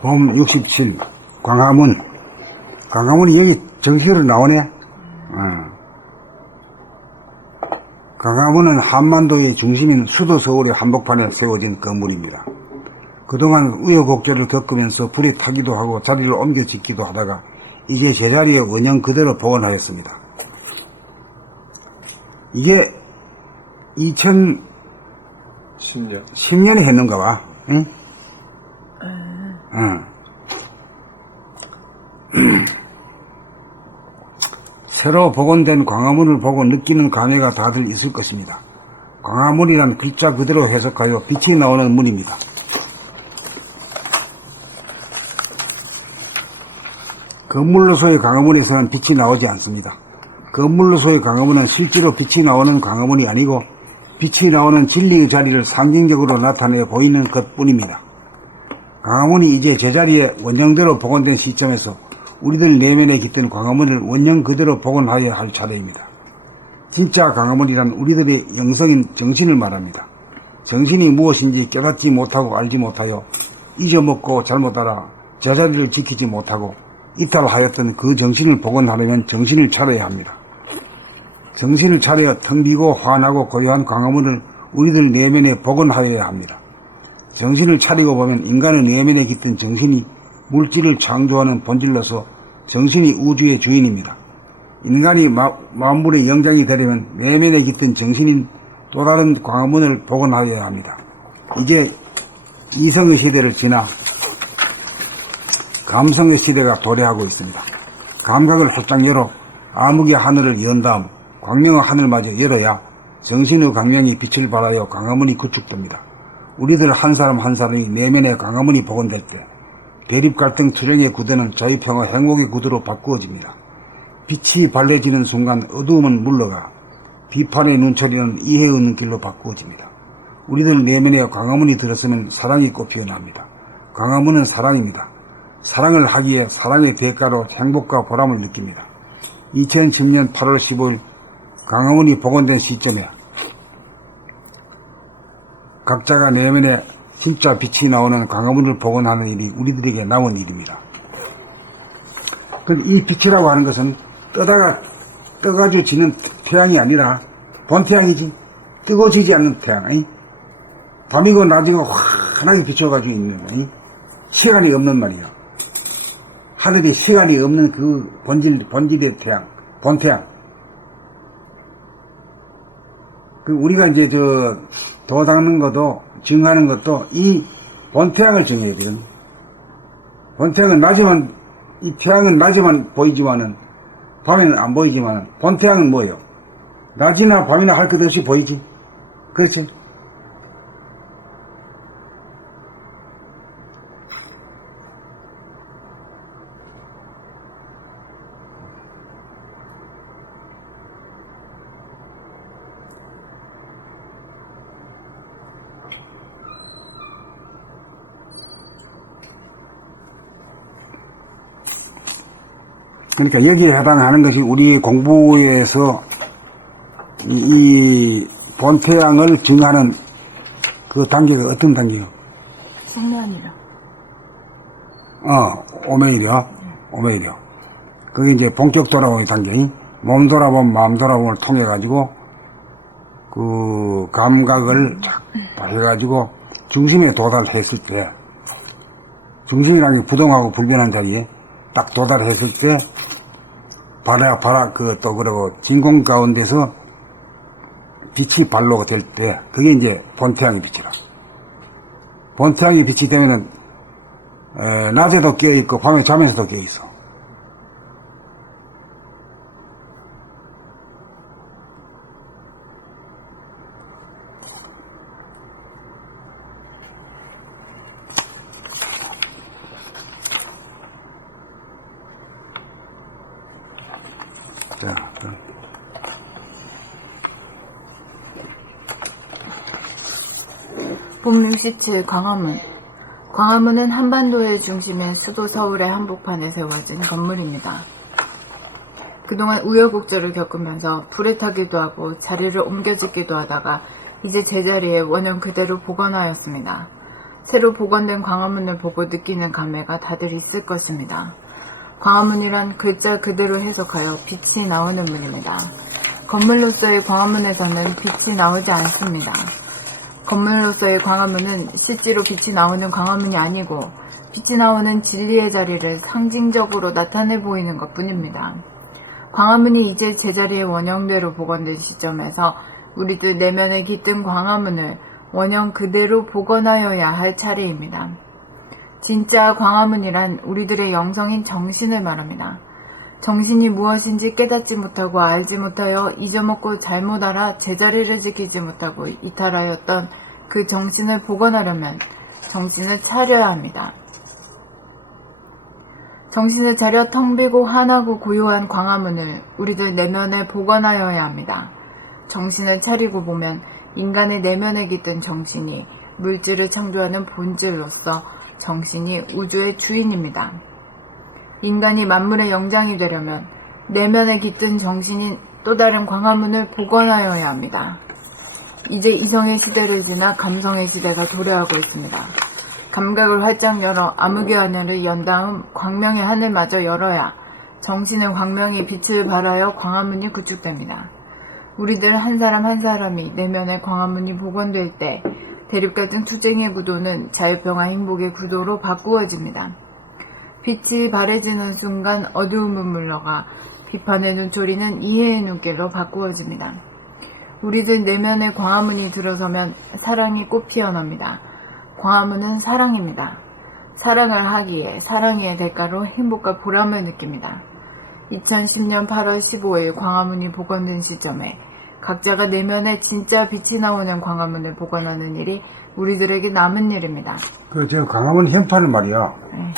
봄 67 광화문. 광화문이 여기 정식으로 나오네. 광화문은 한반도의 중심인 수도 서울의 한복판에 세워진 건물입니다. 그동안 우여곡절을 겪으면서 불이 타기도 하고 자리를 옮겨 짓기도 하다가 이제 제자리에 원형 그대로 복원하였습니다. 이게 2010년에 했는가 봐. 응? 새로 복원된 광화문을 보고 느끼는 감회가 다들 있을 것입니다. 광화문이란 글자 그대로 해석하여 빛이 나오는 문입니다. 건물로서의 광화문에서는 빛이 나오지 않습니다. 건물로서의 광화문은 실제로 빛이 나오는 광화문이 아니고 빛이 나오는 진리의 자리를 상징적으로 나타내 보이는 것뿐입니다. 광화문이 이제 제자리에 원형대로 복원된 시점에서 우리들 내면에 깃든 광화문을 원형 그대로 복원하여야 할 차례입니다. 진짜 광화문이란 우리들의 영성인 정신을 말합니다. 정신이 무엇인지 깨닫지 못하고 알지 못하여 잊어먹고 잘못 알아 제자리를 지키지 못하고 이탈하였던 그 정신을 복원하려면 정신을 차려야 합니다. 정신을 차려 텅 비고 환하고 고요한 광화문을 우리들 내면에 복원하여야 합니다. 정신을 차리고 보면 인간의 내면에 깃든 정신이 물질을 창조하는 본질로서 정신이 우주의 주인입니다. 인간이 만물의 영장이 되려면 내면에 깃든 정신인 또 다른 광화문을 복원하여야 합니다. 이제 이성의 시대를 지나 감성의 시대가 도래하고 있습니다. 감각을 활짝 열어 암흑의 하늘을 연 다음 광명의 하늘마저 열어야 정신의 광명이 빛을 발하여 광화문이 구축됩니다. 우리들 한 사람 한 사람이 내면의 광화문이 복원될 때 대립 갈등 투쟁의 구도는 자유평화 행복의 구도로 바꾸어집니다. 빛이 발려지는 순간 어두움은 물러가 비판의 눈초리는 이해의 눈길로 바꾸어집니다. 우리들 내면에 광화문이 들었으면 사랑이 꽃피어납니다. 광화문은 사랑입니다. 사랑을 하기에 사랑의 대가로 행복과 보람을 느낍니다. 2010년 8월 15일 광화문이 복원된 시점에 각자가 내면에 진짜 빛이 나오는 광화문을 복원하는 일이 우리들에게 남은 일입니다. 이 빛이라고 하는 것은 떠가지고 지는 태양이 아니라 본태양이지. 뜨고 지지 않는 태양. 밤이고 낮이고 환하게 비춰가지고 있는 시간이 없는 말이야. 하늘에 시간이 없는 그 본질의 태양, 본태양. 우리가 이제 도 닦는 것도, 증하는 것도 이 본태양을 증해야 되거든. 본태양은 낮에만, 이 태양은 낮에만 보이지만은, 밤에는 안 보이지만은, 본태양은 뭐예요? 낮이나 밤이나 할 것 없이 보이지. 그렇지? 그러니까 여기에 해당하는 것이 우리 공부에서 이 본태양을 증하는 그 단계가 어떤 단계요? 생명이요. 오메이려. 오메이려. 그게 이제 본격 돌아오는 단계. 몸 돌아봄, 마음 돌아봄을 통해가지고 그 감각을 해가지고 중심에 도달했을 때, 중심이라는 게 부동하고 불변한 자리에 딱 도달했을 때, 그리고 진공 가운데서 빛이 발로가 될 때, 그게 이제 본태양의 빛이라. 본태양의 빛이 되면은, 낮에도 깨어있고, 밤에 잠에서도 깨어있어. 자, 봄 67 광화문. 광화문은 한반도의 중심인 수도 서울의 한복판에 세워진 건물입니다. 그동안 우여곡절을 겪으면서 불에 타기도 하고 자리를 옮겨 짓기도 하다가 이제 제자리에 원형 그대로 복원하였습니다. 새로 복원된 광화문을 보고 느끼는 감회가 다들 있을 것입니다. 광화문이란 글자 그대로 해석하여 빛이 나오는 문입니다. 건물로서의 광화문에서는 빛이 나오지 않습니다. 건물로서의 광화문은 실제로 빛이 나오는 광화문이 아니고 빛이 나오는 진리의 자리를 상징적으로 나타내 보이는 것 뿐입니다. 광화문이 이제 제자리의 원형대로 복원된 시점에서 우리들 내면에 깃든 광화문을 원형 그대로 복원하여야 할 차례입니다. 진짜 광화문이란 우리들의 영성인 정신을 말합니다. 정신이 무엇인지 깨닫지 못하고 알지 못하여 잊어먹고 잘못 알아 제자리를 지키지 못하고 이탈하였던 그 정신을 복원하려면 정신을 차려야 합니다. 정신을 차려 텅 비고 환하고 고요한 광화문을 우리들 내면에 복원하여야 합니다. 정신을 차리고 보면 인간의 내면에 깃든 정신이 물질을 창조하는 본질로서 정신이 우주의 주인입니다. 인간이 만물의 영장이 되려면 내면에 깃든 정신인 또 다른 광화문을 복원하여야 합니다. 이제 이성의 시대를 지나 감성의 시대가 도래하고 있습니다. 감각을 활짝 열어 암흑의 하늘을 연 다음 광명의 하늘마저 열어야 정신의 광명이 빛을 발하여 광화문이 구축됩니다. 우리들 한 사람 한 사람이 내면의 광화문이 복원될 때 대립갈등 투쟁의 구도는 자유평화 행복의 구도로 바꾸어집니다. 빛이 바래지는 순간 어두움은 물러가 비판의 눈초리는 이해의 눈길로 바꾸어집니다. 우리들 내면의 광화문이 들어서면 사랑이 꽃 피어납니다. 광화문은 사랑입니다. 사랑을 하기에 사랑의 대가로 행복과 보람을 느낍니다. 2010년 8월 15일 광화문이 복원된 시점에 각자가 내면에 진짜 빛이 나오는 광화문을 복원하는 일이 우리들에게 남은 일입니다. 저 광화문 현판을 말이야. 네.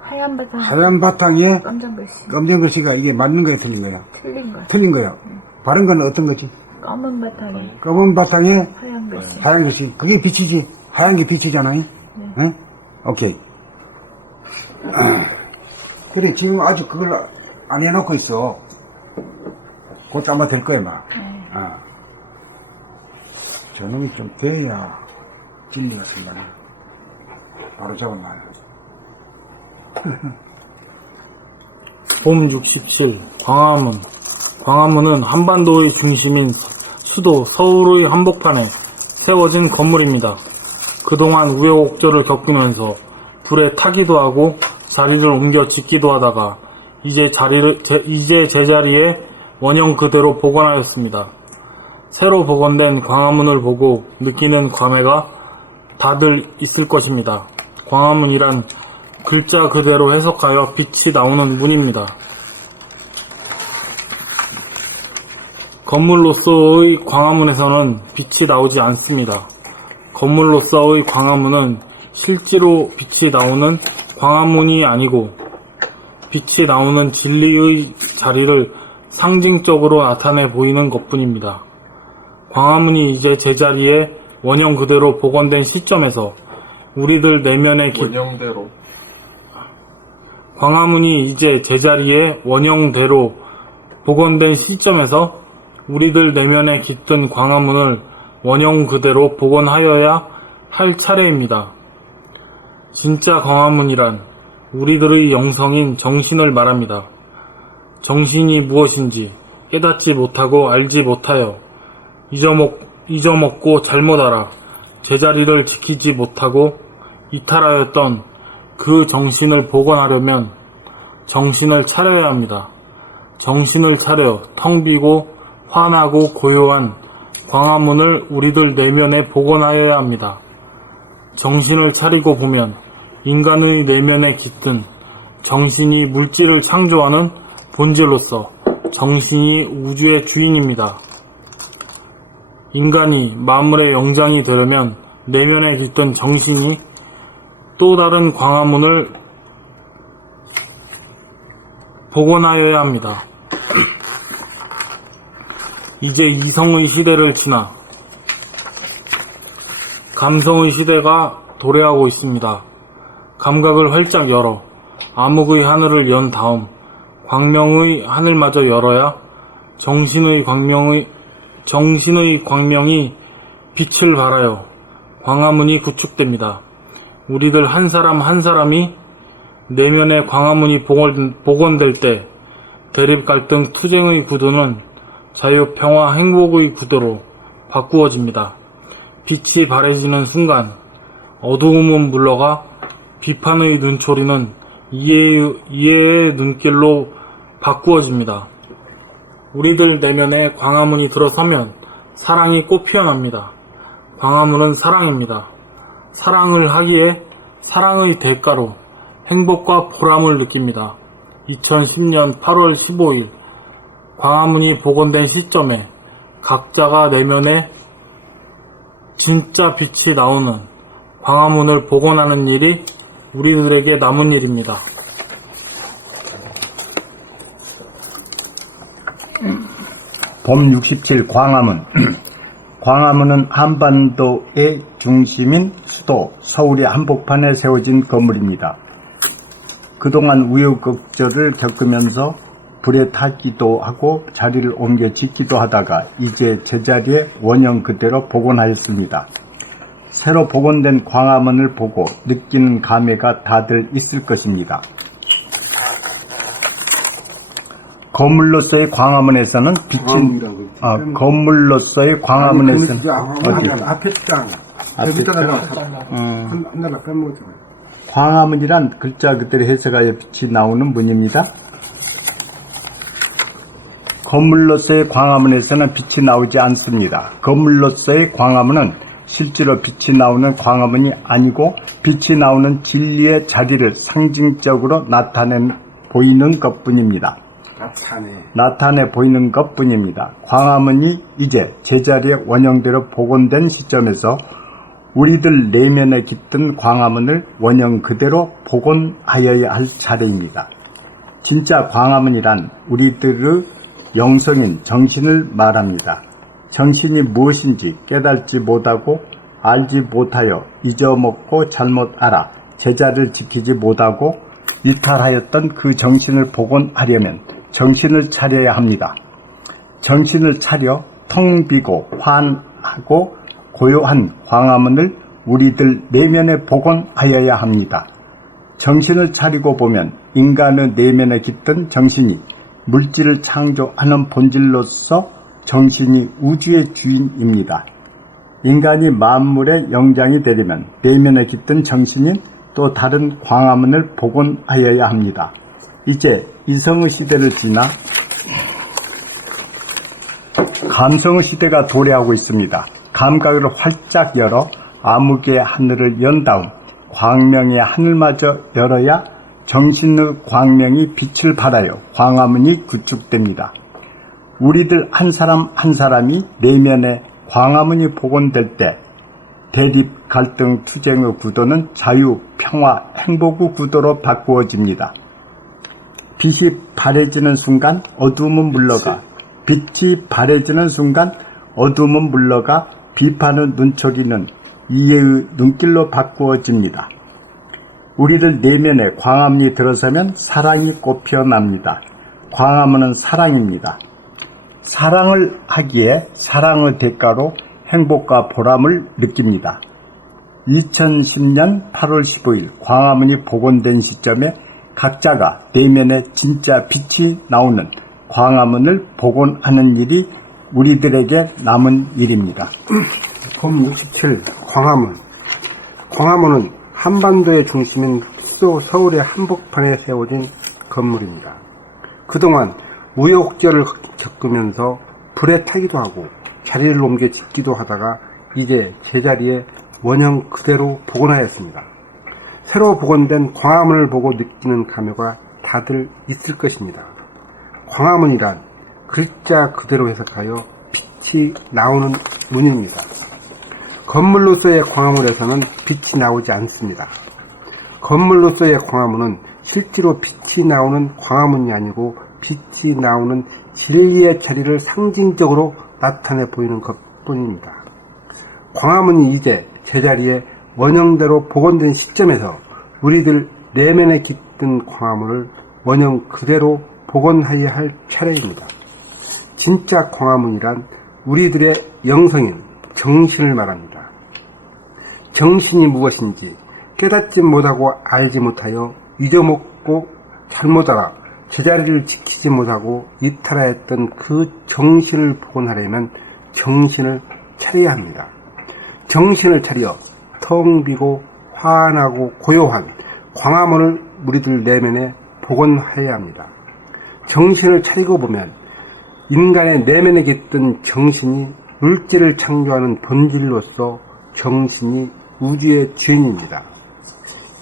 하얀 바탕에 검정글씨. 검정 글씨가 이게 맞는 거야, 틀린 거야? 틀린 거. 틀린 거야. 바른 건 어떤 거지? 검은 바탕에 검은 바탕에 하얀 글씨. 하얀 글씨. 그게 빛이지. 하얀 게 빛이잖아요. 네? 오케이. 그래, 지금 아직 그걸 안 해놓고 있어. 곧 아마 될 거야, 막. 네. 저놈이 좀 돼야 진리가 생겨나. 바로 잡아놔요. 봄 67 광화문. 광화문은 한반도의 중심인 수도 서울의 한복판에 세워진 건물입니다. 그동안 우여곡절을 겪으면서 불에 타기도 하고 자리를 옮겨 짓기도 하다가 이제 제자리에 원형 그대로 복원하였습니다. 새로 복원된 광화문을 보고 느끼는 감회가 다들 있을 것입니다. 광화문이란 글자 그대로 해석하여 빛이 나오는 문입니다. 건물로서의 광화문에서는 빛이 나오지 않습니다. 건물로서의 광화문은 실제로 빛이 나오는 광화문이 아니고 빛이 나오는 진리의 자리를 상징적으로 나타내 보이는 것뿐입니다. 광화문이 이제 제자리에 원형 그대로 복원된 시점에서 우리들 내면의 원형대로 광화문이 이제 제자리에 원형대로 복원된 시점에서 우리들 내면에 깃든 광화문을 원형 그대로 복원하여야 할 차례입니다. 진짜 광화문이란 우리들의 영성인 정신을 말합니다. 정신이 무엇인지 깨닫지 못하고 알지 못하여 잊어먹고 잘못 알아 제자리를 지키지 못하고 이탈하였던 그 정신을 복원하려면 정신을 차려야 합니다. 정신을 차려 텅 비고 환하고 고요한 광화문을 우리들 내면에 복원하여야 합니다. 정신을 차리고 보면 인간의 내면에 깃든 정신이 물질을 창조하는 본질로서 정신이 우주의 주인입니다. 인간이 만물의 영장이 되려면 내면에 깃든 정신이 또 다른 광화문을 복원하여야 합니다. 이제 이성의 시대를 지나 감성의 시대가 도래하고 있습니다. 감각을 활짝 열어 암흑의 하늘을 연 다음 광명의 하늘마저 열어야 정신의 광명이 정신의 광명이 빛을 발하여 광화문이 구축됩니다. 우리들 한 사람 한 사람이 내면의 광화문이 복원될 때 대립 갈등 투쟁의 구도는 자유, 평화, 행복의 구도로 바꾸어집니다. 빛이 바래지는 순간 어두움은 물러가 비판의 눈초리는 이해의 눈길로 바꾸어집니다. 우리들 내면에 광화문이 들어서면 사랑이 꽃 피어납니다. 광화문은 사랑입니다. 사랑을 하기에 사랑의 대가로 행복과 보람을 느낍니다. 2010년 8월 15일 광화문이 복원된 시점에 각자가 내면에 진짜 빛이 나오는 광화문을 복원하는 일이 우리들에게 남은 일입니다. 봄 67 광화문. 광화문은 한반도의 중심인 수도 서울의 한복판에 세워진 건물입니다. 그동안 우여곡절을 겪으면서 불에 타기도 하고 자리를 옮겨 짓기도 하다가 이제 제자리에 원형 그대로 복원하였습니다. 새로 복원된 광화문을 보고 느끼는 감회가 다들 있을 것입니다. 건물로서의 광화문에서는 건물로서의 광화문에서는 어디? 앞에 장. 앞에 하나 빼먹었잖아요. 광화문이란 글자 그대로 해석하여 빛이 나오는 문입니다. 건물로서의 광화문에서는 빛이 나오지 않습니다. 건물로서의 광화문은 실제로 빛이 나오는 광화문이 아니고 빛이 나오는 진리의 자리를 상징적으로 보이는 것뿐입니다. 나타내 보이는 것뿐입니다. 광화문이 이제 제자리의 원형대로 복원된 시점에서 우리들 내면에 깃든 광화문을 원형 그대로 복원하여야 할 차례입니다. 진짜 광화문이란 우리들의 영성인 정신을 말합니다. 정신이 무엇인지 깨달지 못하고 알지 못하여 잊어먹고 잘못 알아 제자를 지키지 못하고 이탈하였던 그 정신을 복원하려면 정신을 차려야 합니다. 정신을 차려 텅 비고 환하고 고요한 광화문을 우리들 내면에 복원하여야 합니다. 정신을 차리고 보면 인간의 내면에 깃든 정신이 물질을 창조하는 본질로서 정신이 우주의 주인입니다. 인간이 만물의 영장이 되려면 내면에 깃든 정신인 또 다른 광화문을 복원하여야 합니다. 이제 이성의 시대를 지나 감성의 시대가 도래하고 있습니다. 감각을 활짝 열어 암흑의 하늘을 연 다음 광명의 하늘마저 열어야 정신의 광명이 빛을 발하여 광화문이 구축됩니다. 우리들 한 사람 한 사람이 내면에 광화문이 복원될 때 대립, 갈등, 투쟁의 구도는 자유, 평화, 행복의 구도로 바꾸어집니다. 빛이 바래지는 순간 어두움은 물러가 빛이 바래지는 순간 어두움은 물러가 비판의 눈초리는 이해의 눈길로 바꾸어집니다. 우리들 내면에 광화문이 들어서면 사랑이 꽃피어납니다. 광화문은 사랑입니다. 사랑을 하기에 사랑의 대가로 행복과 보람을 느낍니다. 2010년 8월 15일 광화문이 복원된 시점에 각자가 내면에 진짜 빛이 나오는 광화문을 복원하는 일이 우리들에게 남은 일입니다. 봄 67 광화문. 광화문은 한반도의 중심인 수도 서울의 한복판에 세워진 건물입니다. 그동안 우여곡절을 겪으면서 불에 타기도 하고 자리를 옮겨 짓기도 하다가 이제 제자리에 원형 그대로 복원하였습니다. 새로 복원된 광화문을 보고 느끼는 감회가 다들 있을 것입니다. 광화문이란 글자 그대로 해석하여 빛이 나오는 문입니다. 건물로서의 광화문에서는 빛이 나오지 않습니다. 건물로서의 광화문은 실제로 빛이 나오는 광화문이 아니고 빛이 나오는 진리의 자리를 상징적으로 나타내 보이는 것뿐입니다. 광화문이 이제 제자리에 원형대로 복원된 시점에서 우리들 내면에 깃든 광화문을 원형 그대로 복원하여야 할 차례입니다. 진짜 광화문이란 우리들의 영성인 정신을 말합니다. 정신이 무엇인지 깨닫지 못하고 알지 못하여 잊어먹고 잘못 알아 제자리를 지키지 못하고 이탈하였던 그 정신을 복원하려면 정신을 차려야 합니다. 정신을 차려 텅 비고 환하고 고요한 광화문을 우리들 내면에 복원해야 합니다. 정신을 차리고 보면 인간의 내면에 깃든 정신이 물질을 창조하는 본질로서 정신이 우주의 주인입니다.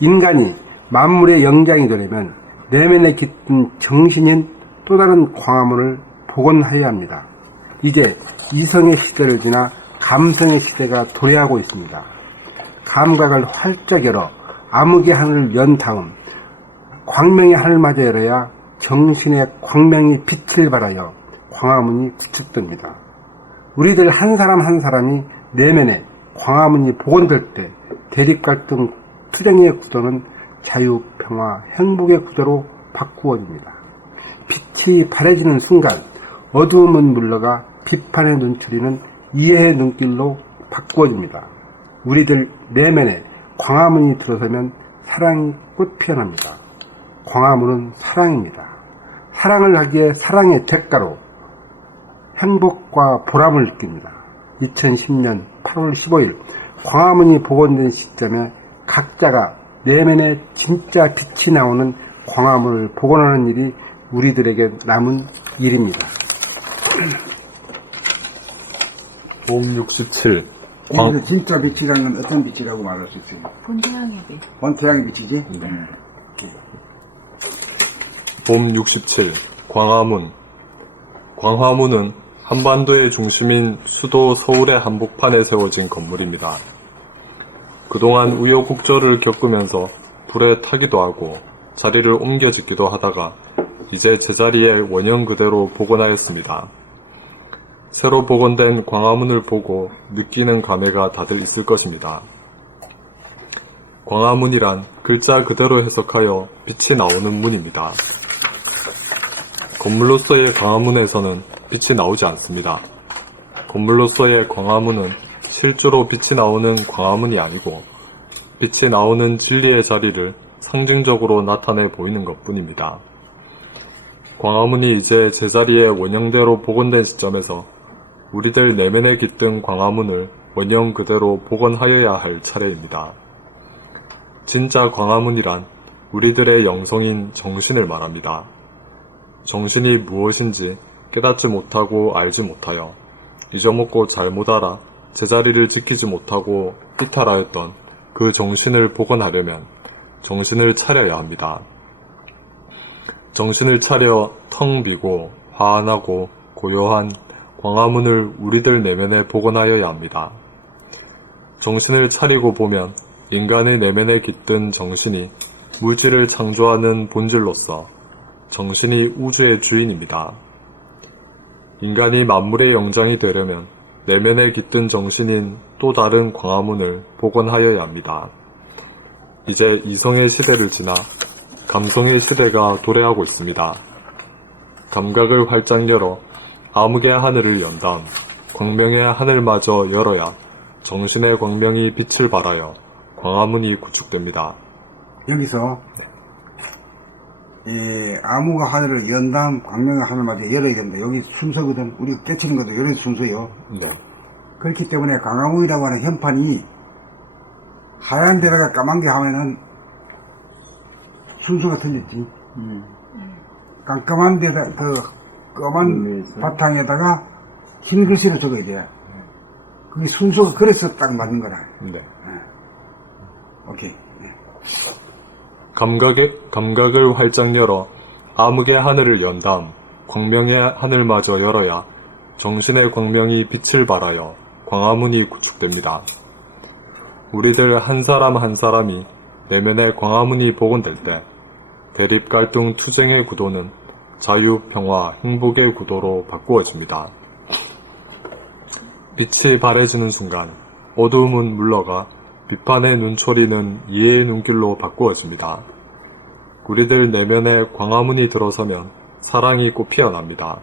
인간이 만물의 영장이 되려면 내면에 깃든 정신인 또 다른 광화문을 복원해야 합니다. 이제 이성의 시대를 지나 감성의 시대가 도래하고 있습니다. 감각을 활짝 열어 암흑의 하늘을 연 다음 광명의 하늘마저 열어야 정신의 광명이 빛을 발하여 광화문이 구축됩니다. 우리들 한 사람 한 사람이 내면에 광화문이 복원될 때 대립갈등 투쟁의 구도는 자유, 평화, 행복의 구도로 바꾸어집니다. 빛이 바래지는 순간 어두움은 물러가 비판의 눈초리는 이해의 눈길로 바꾸어집니다. 우리들 내면에 광화문이 들어서면 사랑이 꽃피어납니다. 광화문은 사랑입니다. 사랑을 하기에 사랑의 대가로 행복과 보람을 느낍니다. 2010년 8월 15일 광화문이 복원된 시점에 각자가 내면에 진짜 빛이 나오는 광화문을 복원하는 일이 우리들에게 남은 일입니다. 봄 67. 여기서 진짜 빛이라는 건 어떤 빛이라고 말할 수 있어요? 본태양의 빛. 본태양의 빛이지? 봄 67. 광화문. 광화문은 한반도의 중심인 수도 서울의 한복판에 세워진 건물입니다. 그동안 우여곡절을 겪으면서 불에 타기도 하고 자리를 옮겨 짓기도 하다가 이제 제자리에 원형 그대로 복원하였습니다. 새로 복원된 광화문을 보고 느끼는 감회가 다들 있을 것입니다. 광화문이란 글자 그대로 해석하여 빛이 나오는 문입니다. 건물로서의 광화문에서는 빛이 나오지 않습니다. 건물로서의 광화문은 실제로 빛이 나오는 광화문이 아니고 빛이 나오는 진리의 자리를 상징적으로 나타내 보이는 것뿐입니다. 광화문이 이제 제자리에 원형대로 복원된 시점에서 우리들 내면에 깃든 광화문을 원형 그대로 복원하여야 할 차례입니다. 진짜 광화문이란 우리들의 영성인 정신을 말합니다. 정신이 무엇인지 깨닫지 못하고 알지 못하여 잊어먹고 잘못 알아 제자리를 지키지 못하고 이탈하였던 그 정신을 복원하려면 정신을 차려야 합니다. 정신을 차려 텅 비고 환하고 고요한 광화문을 우리들 내면에 복원하여야 합니다. 정신을 차리고 보면 인간의 내면에 깃든 정신이 물질을 창조하는 본질로서 정신이 우주의 주인입니다. 인간이 만물의 영장이 되려면 내면에 깃든 정신인 또 다른 광화문을 복원하여야 합니다. 이제 이성의 시대를 지나 감성의 시대가 도래하고 있습니다. 감각을 활짝 열어 암흑의 하늘을 연 다음 광명의 하늘마저 열어야 정신의 광명이 빛을 발하여 광화문이 구축됩니다. 여기서 암흑의 하늘을 연 다음 광명의 하늘마저 열어야 된다. 여기 순서거든. 우리가 깨치는 것도 이런 순서요. 네. 그렇기 때문에 광화문이라고 하는 현판이 하얀 데다가 까만 게 하면은 순서가 틀렸지. 깜깜한 데다 그 검은 바탕에다가 흰 글씨로 적어야 돼. 그게 순서가 그래서 딱 맞는 거라. 네. 오케이. 감각을 활짝 열어 암흑의 하늘을 연 다음 광명의 하늘마저 열어야 정신의 광명이 빛을 발하여 광화문이 구축됩니다. 우리들 한 사람 한 사람이 내면의 광화문이 복원될 때 대립 갈등 투쟁의 구도는 자유, 평화, 행복의 구도로 바꾸어집니다. 빛이 바래지는 순간 어두움은 물러가 비판의 눈초리는 이해의 눈길로 바꾸어집니다. 우리들 내면에 광화문이 들어서면 사랑이 꽃피어납니다.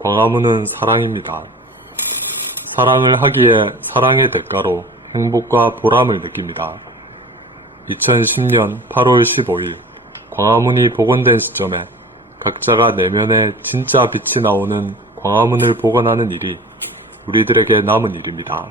광화문은 사랑입니다. 사랑을 하기에 사랑의 대가로 행복과 보람을 느낍니다. 2010년 8월 15일 광화문이 복원된 시점에 각자가 내면에 진짜 빛이 나오는 광화문을 복원하는 일이 우리들에게 남은 일입니다.